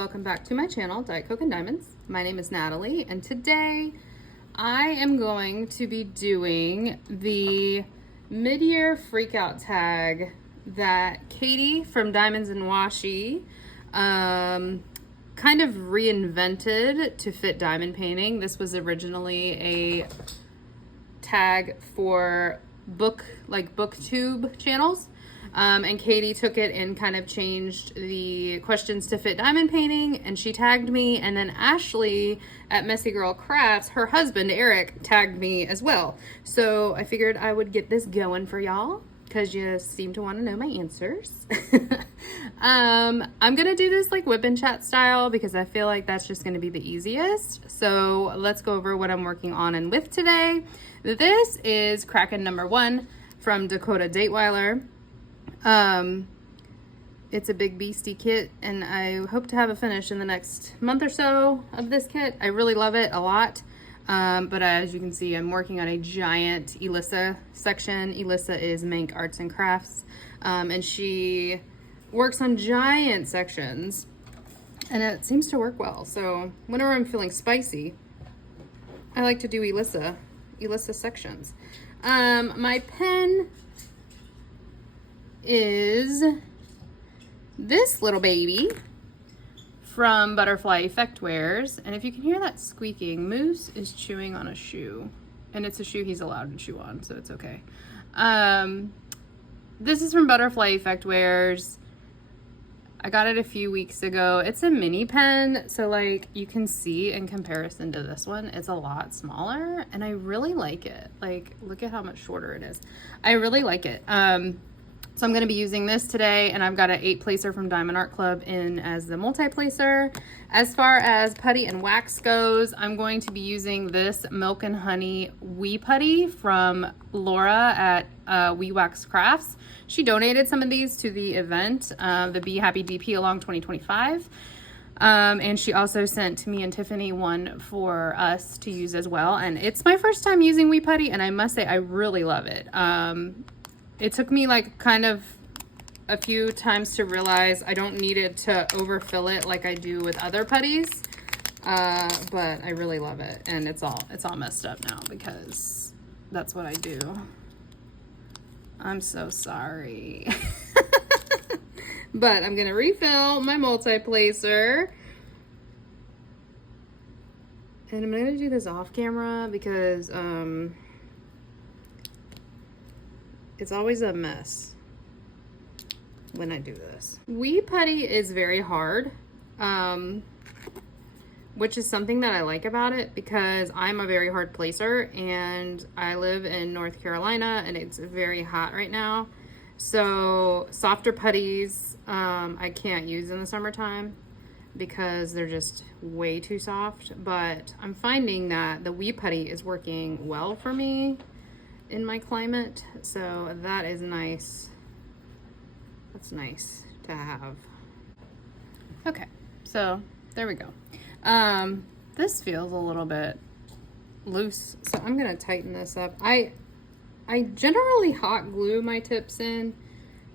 welcome back to my channel, Diet Coke and Diamonds. My name is Natalie, and today I am going to be doing the mid-year freakout tag that Katie from Diamonds and Washi kind of reinvented to fit diamond painting. This was originally a tag for booktube channels. And Katie took it and kind of changed the questions to fit diamond painting, and she tagged me, and then Ashley at Messy Girl Crafts, her husband Eric, tagged me as well. So I figured I would get this going for y'all because you seem to want to know my answers. I'm gonna do this like whip and chat style because I feel like that's just gonna be the easiest. So let's go over what I'm working on and with today. This is Kraken number 1 from Dakota Dateweiler. It's a big beastie kit, and I hope to have a finish in the next month or so of this kit. I really love it a lot. But as you can see, I'm working on a giant Elisa section. Elisa is Mank Arts and Crafts, and she works on giant sections, and it seems to work well. So whenever I'm feeling spicy, I like to do Elisa sections. My pen is this little baby from Butterfly Effect Wares, and if you can hear that squeaking, Moose is chewing on a shoe, and it's a shoe he's allowed to chew on, so it's okay. This is from Butterfly Effect Wares. I got it a few weeks ago. It's a mini pen, so like you can see in comparison to this one, it's a lot smaller, and I really like it. Like, look at how much shorter it is. I really like it. So I'm going to be using this today, and I've got an 8-placer from Diamond Art Club in as the multi-placer. As far as putty and wax goes, I'm going to be using this Milk and Honey Wee Putty from Laura at Wee Wax Crafts. She donated some of these to the event, the Be Happy DP Along 2025. And she also sent me and Tiffany one for us to use as well. And it's my first time using Wee Putty, and I must say I really love it. It took me like kind of a few times to realize I don't need it to overfill it like I do with other putties, but I really love it, and it's all messed up now because that's what I do. I'm so sorry. But I'm gonna refill my multi-placer, and I'm gonna do this off camera because it's always a mess when I do this. Wee Putty is very hard, which is something that I like about it because I'm a very hard placer, and I live in North Carolina, and it's very hot right now. So softer putties I can't use in the summertime because they're just way too soft. But I'm finding that the Wee Putty is working well for me in my climate, so that is nice. That's nice to have. Okay, so there we go. This feels a little bit loose, so I'm gonna tighten this up. I generally hot glue my tips in,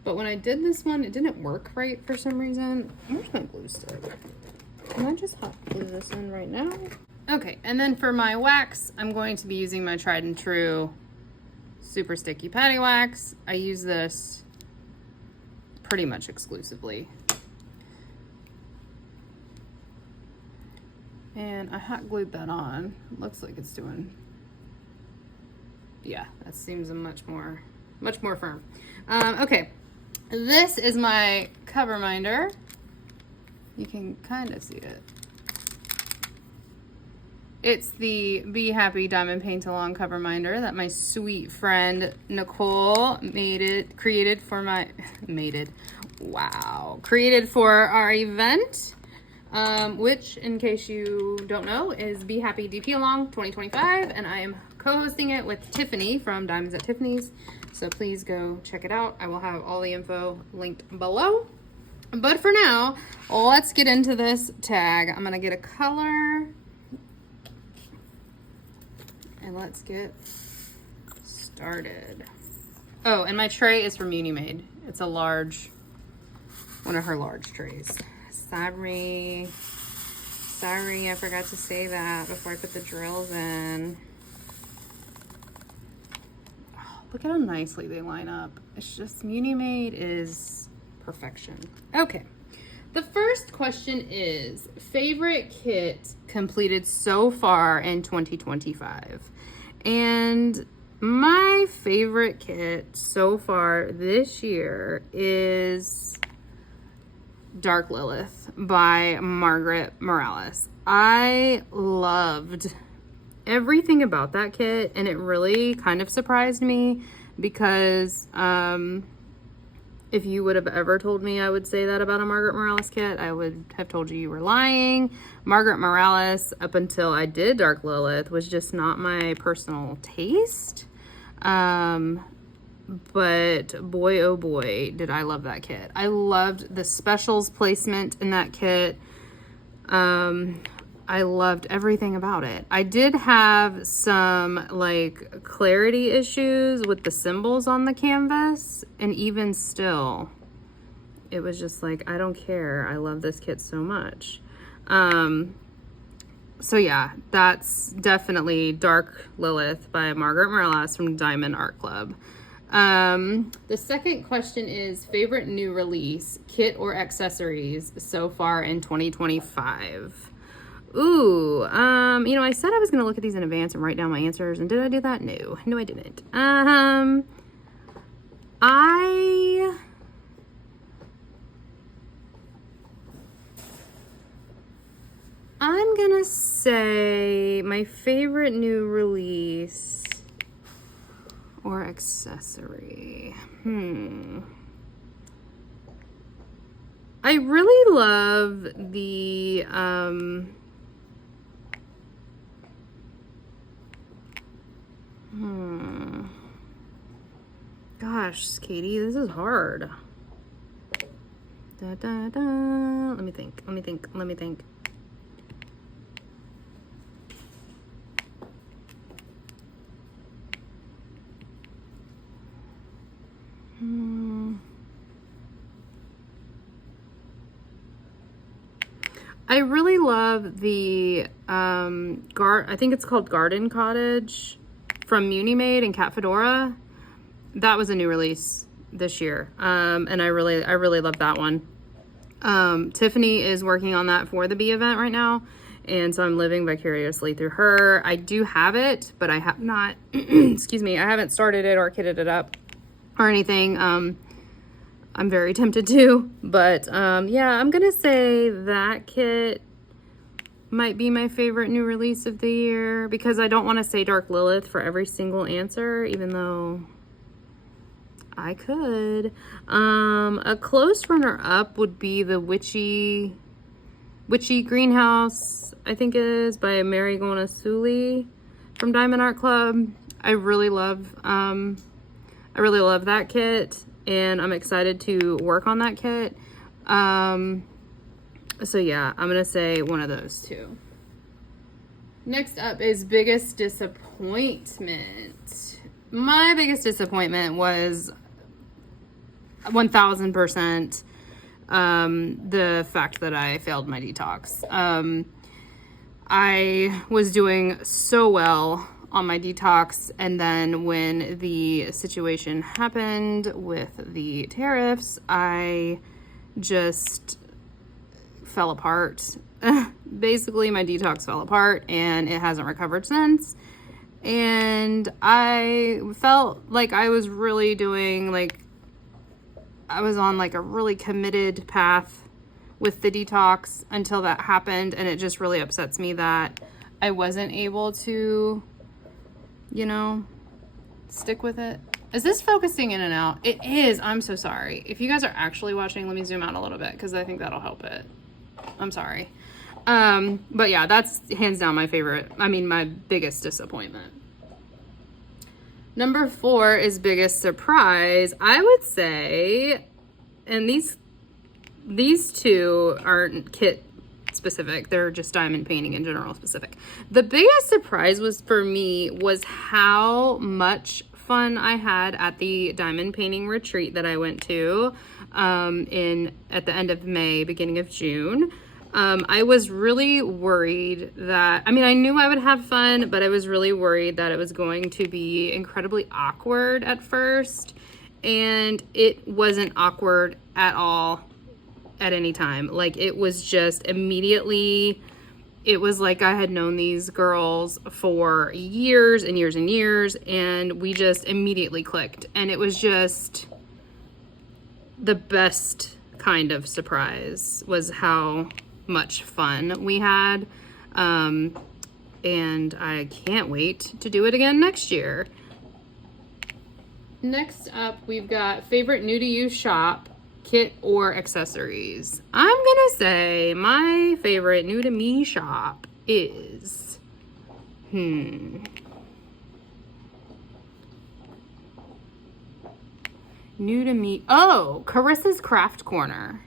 but when I did this one, it didn't work right for some reason. Where's my glue stick? Can I just hot glue this in right now? Okay, and then for my wax, I'm going to be using my tried and true super sticky patty wax. I use this pretty much exclusively. And I hot glued that on. Looks like it's doing, yeah, that seems much more firm. Okay, this is my cover minder. You can kind of see it. It's the Be Happy Diamond Paint Along cover minder that my sweet friend Nicole created for our event, which, in case you don't know, is Be Happy DP Along 2025, and I am co-hosting it with Tiffany from Diamonds at Tiffany's, so please go check it out. I will have all the info linked below. But for now, let's get into this tag. I'm gonna get a color, and let's get started. Oh, and my tray is from Unimade. It's a large, one of her large trays. Sorry. Sorry, I forgot to say that before I put the drills in. Oh, look at how nicely they line up. It's just, Muni-Made is perfection. Okay. The first question is, favorite kit completed so far in 2025? And my favorite kit so far this year is Dark Lilith by Margaret Morales. I loved everything about that kit, and it really kind of surprised me because if you would have ever told me I would say that about a Margaret Morales kit, I would have told you were lying. Margaret Morales, up until I did Dark Lilith, was just not my personal taste. But boy, oh boy, did I love that kit. I loved the specials placement in that kit. I loved everything about it. I did have some like clarity issues with the symbols on the canvas, and even still, it was just like, I don't care. I love this kit so much. So yeah, that's definitely Dark Lilith by Margaret Morales from Diamond Art Club. The second question is favorite new release, kit or accessories so far in 2025. Ooh, you know, I said I was going to look at these in advance and write down my answers, and did I do that? No, I didn't. I'm going to say my favorite new release or accessory. I really love the, gosh, Katie, this is hard. Let me think. I really love the, I think it's called Garden Cottage from Muni-Made and Cat Fedora. That was a new release this year. And I really love that one. Tiffany is working on that for the Bee event right now. And so I'm living vicariously through her. I do have it, but I have not, excuse me, I haven't started it or kitted it up or anything. I'm very tempted to, but yeah, I'm gonna say that kit might be my favorite new release of the year, because I don't want to say Dark Lilith for every single answer, even though I could. A close runner-up would be the Witchy Greenhouse, I think it is, by Mary Gonasuli from Diamond Art Club. I really love that kit, and I'm excited to work on that kit. So yeah, I'm gonna say one of those two. Next up is biggest disappointment. My biggest disappointment was 1000% the fact that I failed my detox. I was doing so well on my detox, and then when the situation happened with the tariffs, I just fell apart. Basically, my detox fell apart, and it hasn't recovered since. And I felt like I was really doing, like, I was on like a really committed path with the detox until that happened, and it just really upsets me that I wasn't able to, you know, stick with it. Is this focusing in and out? It is. I'm so sorry. If you guys are actually watching, let me zoom out a little bit, because I think that'll help it. I'm sorry. But yeah, that's hands down my favorite. I mean, my biggest disappointment. Number 4 is biggest surprise. I would say, and these two aren't kit specific, they're just diamond painting in general specific. The biggest surprise was for me was how much fun I had at the diamond painting retreat that I went to. at the end of May, beginning of June. I was really worried that, I mean, I knew I would have fun, but I was really worried that it was going to be incredibly awkward at first. And it wasn't awkward at all at any time. Like, it was just immediately, it was like I had known these girls for years and years and years, and we just immediately clicked. And it was just the best kind of surprise, was how much fun we had. And I can't wait to do it again next year. Next up, we've got favorite new to you shop, kit or accessories. I'm gonna say my favorite new to me shop is, new to me, oh, Carissa's Craft Corner.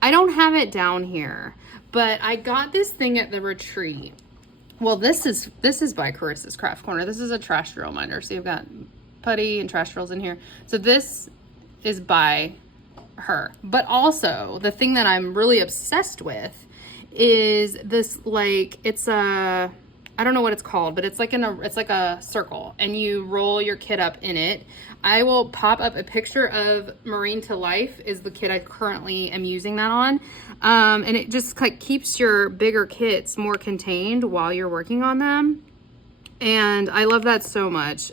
I don't have it down here, but I got this thing at the retreat. Well, this is by Carissa's Craft Corner. This is a trash drill minder. So you've got putty and trash drills in here. So this is by her. But also, the thing that I'm really obsessed with is this, like, it's a, I don't know what it's called, but it's like a circle, and you roll your kit up in it. I will pop up a picture of Marine to Life is the kit I currently am using that on. And it just like keeps your bigger kits more contained while you're working on them. And I love that so much.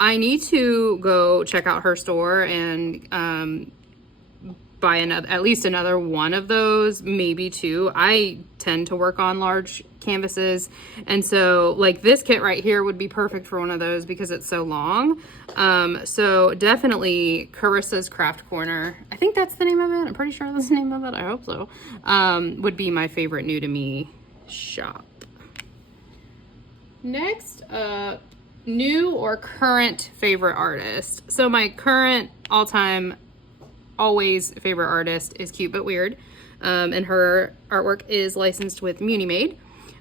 I need to go check out her store and buy at least another one of those, maybe two. I tend to work on large canvases, and so like this kit right here would be perfect for one of those because it's so long. So definitely Carissa's Craft Corner, I think that's the name of it, I'm pretty sure that's the name of it, I hope so, would be my favorite new to me shop. Next up, new or current favorite artist. So my current all-time always favorite artist is Cute But Weird, and her artwork is licensed with Munimade.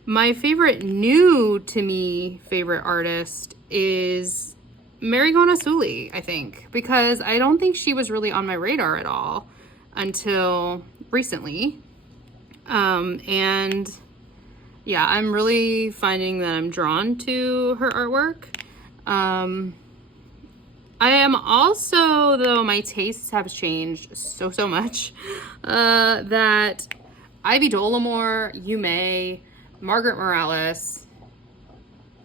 My favorite new to me favorite artist is Marigona Suli, I think, because I don't think she was really on my radar at all until recently. And yeah, I'm really finding that I'm drawn to her artwork. I am also, though my tastes have changed so much, that Ivy Dollamore, Yume, Margaret Morales,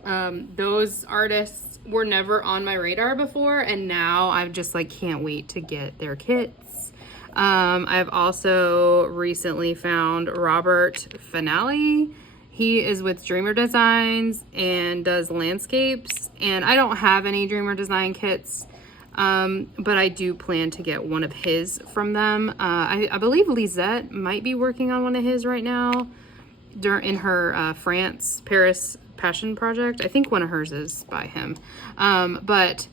those artists were never on my radar before, and now I've just like can't wait to get their kits. I've also recently found Robert Finale. He is with Dreamer Designs and does landscapes, and I don't have any Dreamer Design kits, but I do plan to get one of his from them. I believe Lisette might be working on one of his right now in her Paris passion project. I think one of hers is by him, but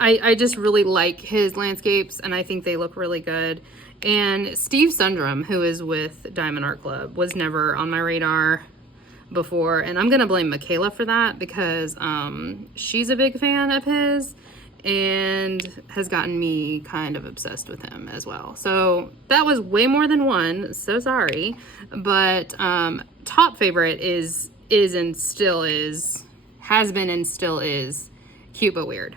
I just really like his landscapes, and I think they look really good. And Steve Sundrum, who is with Diamond Art Club, was never on my radar before. And I'm going to blame Michaela for that because she's a big fan of his and has gotten me kind of obsessed with him as well. So that was way more than one. So sorry. But top favorite is and still is, has been and still is, Cute But Weird.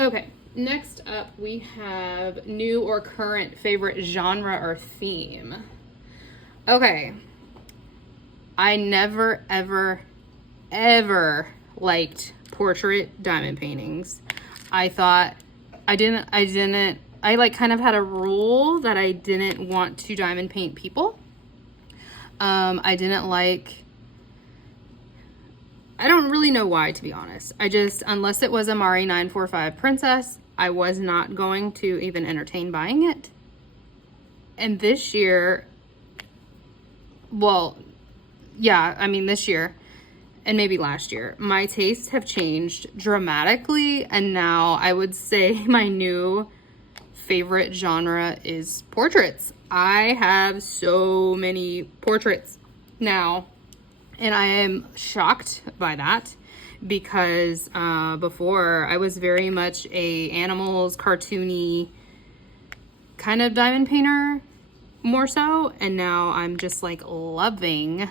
Okay. Next up, we have new or current favorite genre or theme. Okay. I never, ever liked portrait diamond paintings. I thought I like kind of had a rule that I didn't want to diamond paint people. I don't really know why, to be honest. Unless it was a Mari 945 Princess, I was not going to even entertain buying it. And this year, this year and maybe last year, my tastes have changed dramatically. And now I would say my new favorite genre is portraits. I have so many portraits now, and I am shocked by that. because before I was very much a animals, cartoony kind of diamond painter more so, and now I'm just like loving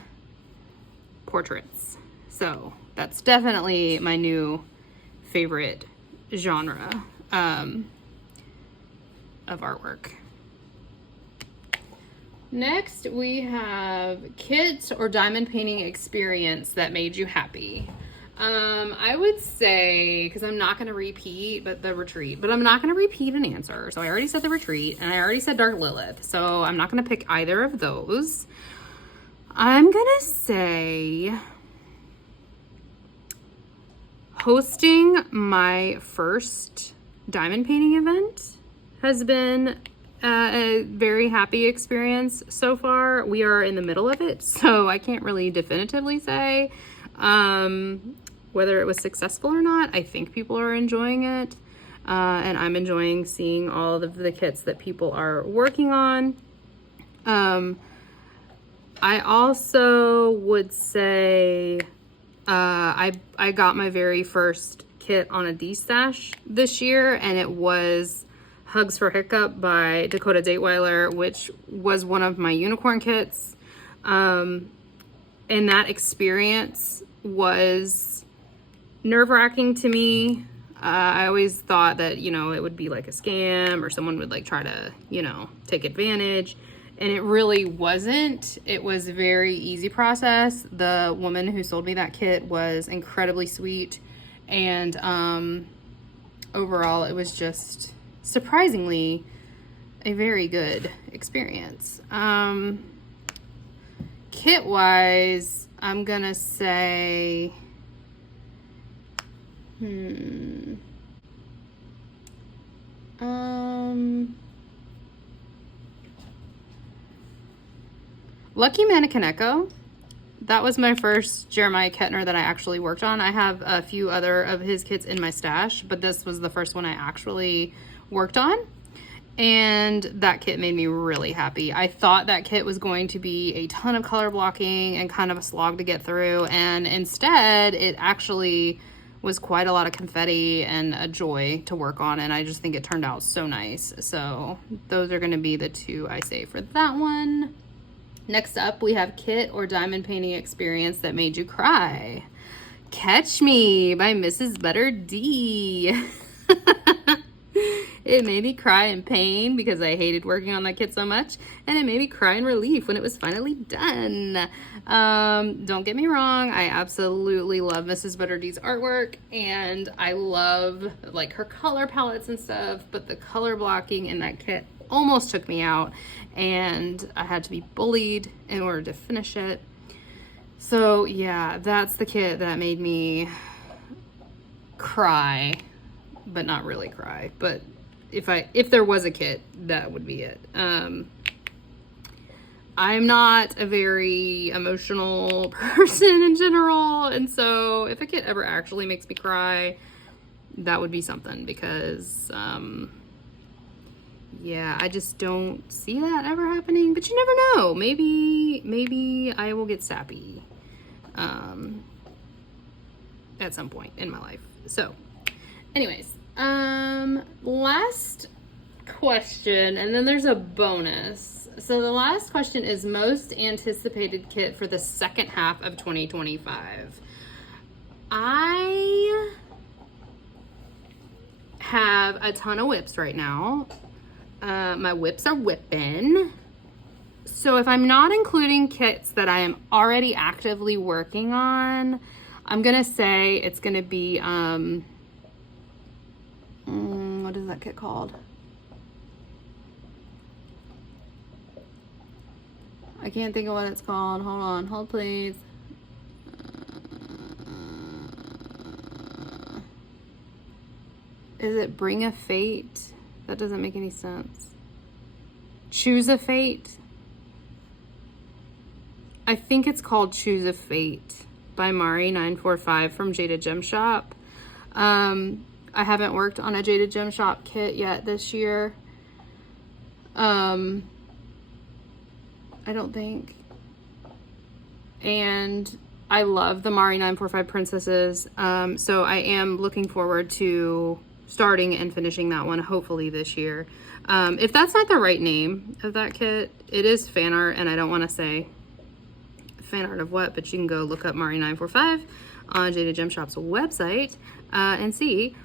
portraits. So that's definitely my new favorite genre of artwork. Next, we have kit or diamond painting experience that made you happy. I would say, because I'm not going to repeat, but I'm not going to repeat an answer. So I already said the retreat, and I already said Dark Lilith. So I'm not going to pick either of those. I'm going to say hosting my first diamond painting event has been a very happy experience so far. We are in the middle of it, so I can't really definitively say whether it was successful or not. I think people are enjoying it, and I'm enjoying seeing all of the kits that people are working on. I also would say I got my very first kit on a D-stash this year, and it was Hugs for Hiccup by Dakota Dateweiler, which was one of my unicorn kits. And that experience was nerve-wracking to me. I always thought that, it would be like a scam or someone would like try to, take advantage. And it really wasn't. It was a very easy process. The woman who sold me that kit was incredibly sweet. And overall, it was just surprisingly a very good experience. Kit-wise, I'm gonna say... Lucky Mannequin Echo. That was my first Jeremiah Kettner that I actually worked on. I have a few other of his kits in my stash, but this was the first one I actually worked on. And that kit made me really happy. I thought that kit was going to be a ton of color blocking and kind of a slog to get through. And instead, it actually was quite a lot of confetti and a joy to work on. And I just think it turned out so nice. So those are going to be the two I say for that one. Next up, we have kit or diamond painting experience that made you cry. Catch Me by Mrs. Butter D. It made me cry in pain because I hated working on that kit so much, and it made me cry in relief when it was finally done. Don't get me wrong, I absolutely love Mrs. Butter D's artwork, and I love like her color palettes and stuff, but the color blocking in that kit almost took me out, and I had to be bullied in order to finish it. So yeah, that's the kit that made me cry, but not really cry. But if there was a kit, that would be it. I'm not a very emotional person in general, and so if a kit ever actually makes me cry, that would be something, because yeah, I just don't see that ever happening, but you never know. Maybe I will get sappy at some point in my life. So anyways, last question, and then there's a bonus. So the last question is most anticipated kit for the second half of 2025. I have a ton of whips right now. My whips are whipping. So if I'm not including kits that I am already actively working on, I'm gonna say it's gonna be what is that kit called? I can't think of what it's called. Hold on, hold please. Is it Bring a Fate? That doesn't make any sense. Choose a Fate? I think it's called Choose a Fate by Mari945 from Jaded Gem Shop. I haven't worked on a Jaded Gem Shop kit yet this year. I don't think. And I love the Mari 945 princesses. So I am looking forward to starting and finishing that one, hopefully this year. If that's not the right name of that kit, it is fan art, and I don't want to say fan art of what, but you can go look up Mari 945 on Jada Gem Shop's website and see.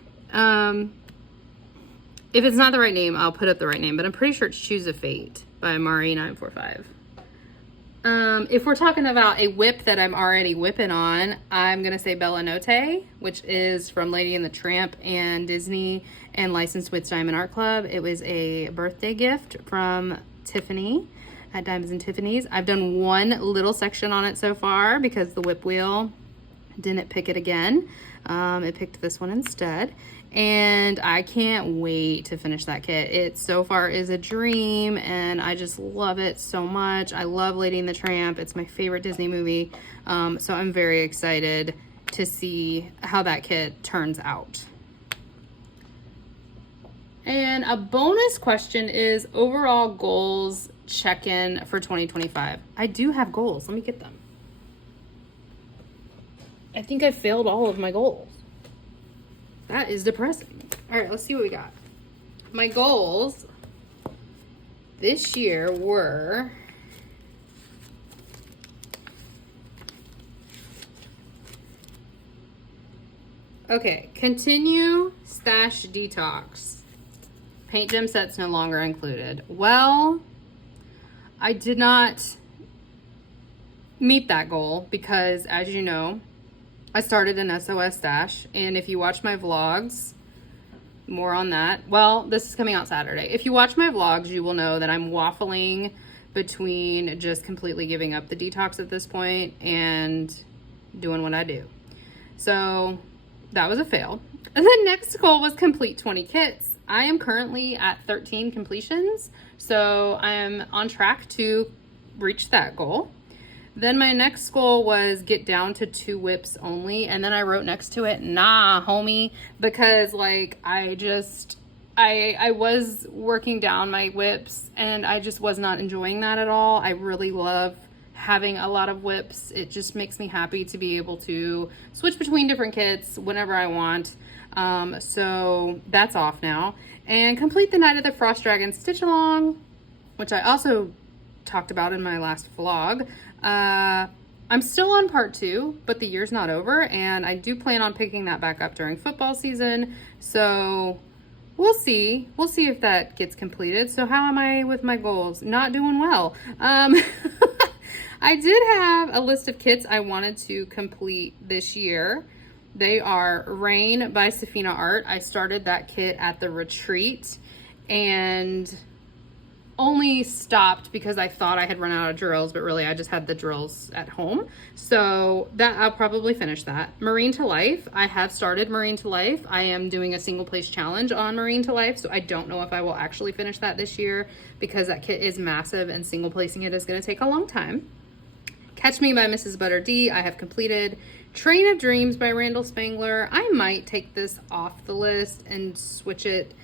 If it's not the right name, I'll put up the right name, but I'm pretty sure it's Choose a Fate by Mari 945. If we're talking about a whip that I'm already whipping on, I'm going to say Bella Notte, which is from Lady and the Tramp and Disney and licensed with Diamond Art Club. It was a birthday gift from Tiffany at Diamonds and Tiffany's. I've done one little section on it so far because the whip wheel didn't pick it again. It picked this one instead. And I can't wait to finish that kit. It so far is a dream, and I just love it so much. I love Lady and the Tramp. It's my favorite Disney movie. So I'm very excited to see how that kit turns out. And a bonus question is overall goals check-in for 2025. I do have goals. Let me get them. I think I failed all of my goals. That is depressing. All right, let's see what we got. My goals this year were okay, continue stash detox. Paint gem sets no longer included. Well, I did not meet that goal because, as you know, I started an SOS stash, and if you watch my vlogs, more on that. Well, this is coming out Saturday. If you watch my vlogs, you will know that I'm waffling between just completely giving up the detox at this point and doing what I do. So that was a fail. And the next goal was complete 20 kits. I am currently at 13 completions, so I am on track to reach that goal. Then my next goal was get down to 2 whips only. And then I wrote next to it, nah, homie, because like I was working down my whips and I just was not enjoying that at all. I really love having a lot of whips. It just makes me happy to be able to switch between different kits whenever I want. So that's off now. And complete the Night of the Frost Dragon Stitch Along, which I also talked about in my last vlog. I'm still on part 2, but the year's not over, and I do plan on picking that back up during football season. So we'll see. We'll see if that gets completed. So how am I with my goals? Not doing well. I did have a list of kits I wanted to complete this year. They are Rain by Safina Art. I started that kit at the retreat and only stopped because I thought I had run out of drills, but really I just had the drills at home. So that I'll probably finish that. Marine to Life. I have started Marine to Life. I am doing a single place challenge on Marine to Life, so I don't know if I will actually finish that this year because that kit is massive and single placing it is going to take a long time. Catch Me by Mrs. Butter D. I have completed. Train of Dreams by Randall Spangler. I might take this off the list and switch it.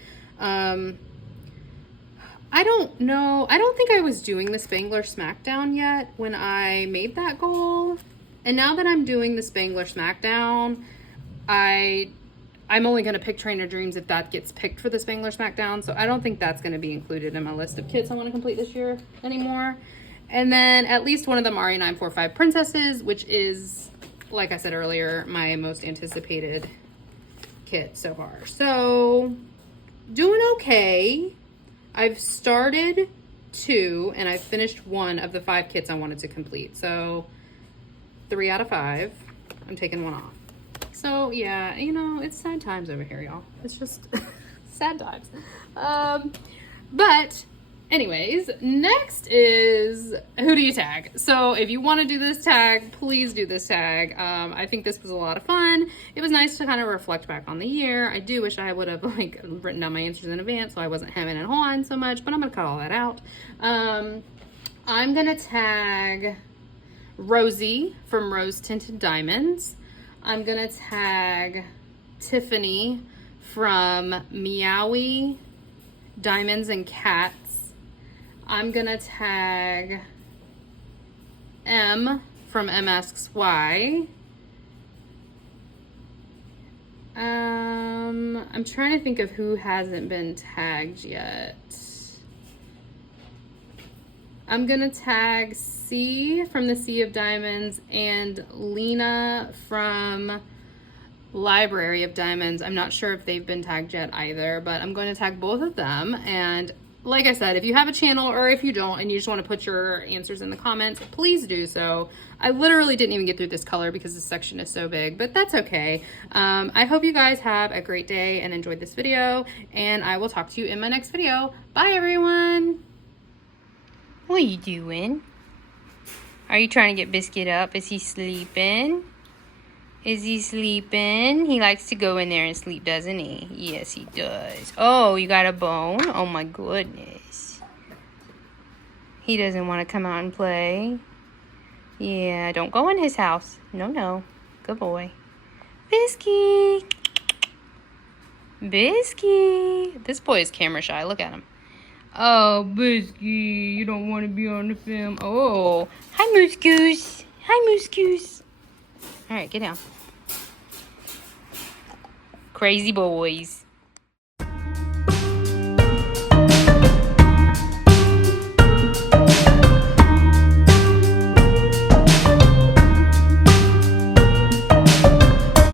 I don't know. I don't think I was doing the Spangler Smackdown yet when I made that goal. And now that I'm doing the Spangler Smackdown, I'm only going to pick Train of Dreams if that gets picked for the Spangler Smackdown. So I don't think that's going to be included in my list of kits I want to complete this year anymore. And then at least one of the Mari 945 Princesses, which is, like I said earlier, my most anticipated kit so far. So doing okay. I've started 2 and I've finished 1 of the 5 kits I wanted to complete. So 3 out of 5. I'm taking 1 off. So yeah, you know, it's sad times over here, y'all. It's just sad times. But anyways, next is who do you tag? So if you want to do this tag, please do this tag. I think this was a lot of fun. It was nice to kind of reflect back on the year. I do wish I would have like written down my answers in advance so I wasn't hemming and hawing so much, but I'm gonna cut all that out. I'm gonna tag Rosie from Rose Tinted Diamonds. I'm gonna tag Tiffany from Meowie Diamonds and Cats. I'm gonna tag M from M Asks Why. I'm trying to think of who hasn't been tagged yet. I'm gonna tag C from the Sea of Diamonds and Lina from Library of Diamonds. I'm not sure if they've been tagged yet either, but I'm going to tag both of them. And like I said, if you have a channel or if you don't and you just want to put your answers in the comments, please do so. I literally didn't even get through this color because this section is so big, but that's okay. I hope you guys have a great day and enjoyed this video, and I will talk to you in my next video. Bye, everyone. What are you doing? Are you trying to get Biscuit up? Is he sleeping? Is he sleeping? He likes to go in there and sleep, doesn't he? Yes, he does. Oh, you got a bone? Oh, my goodness. He doesn't want to come out and play. Yeah, don't go in his house. No, no. Good boy. Bisky. Bisky. This boy is camera shy. Look at him. Oh, Bisky, you don't want to be on the film. Oh, hi, Moose Goose. Hi, Moose Goose. All right, get down. Crazy boys.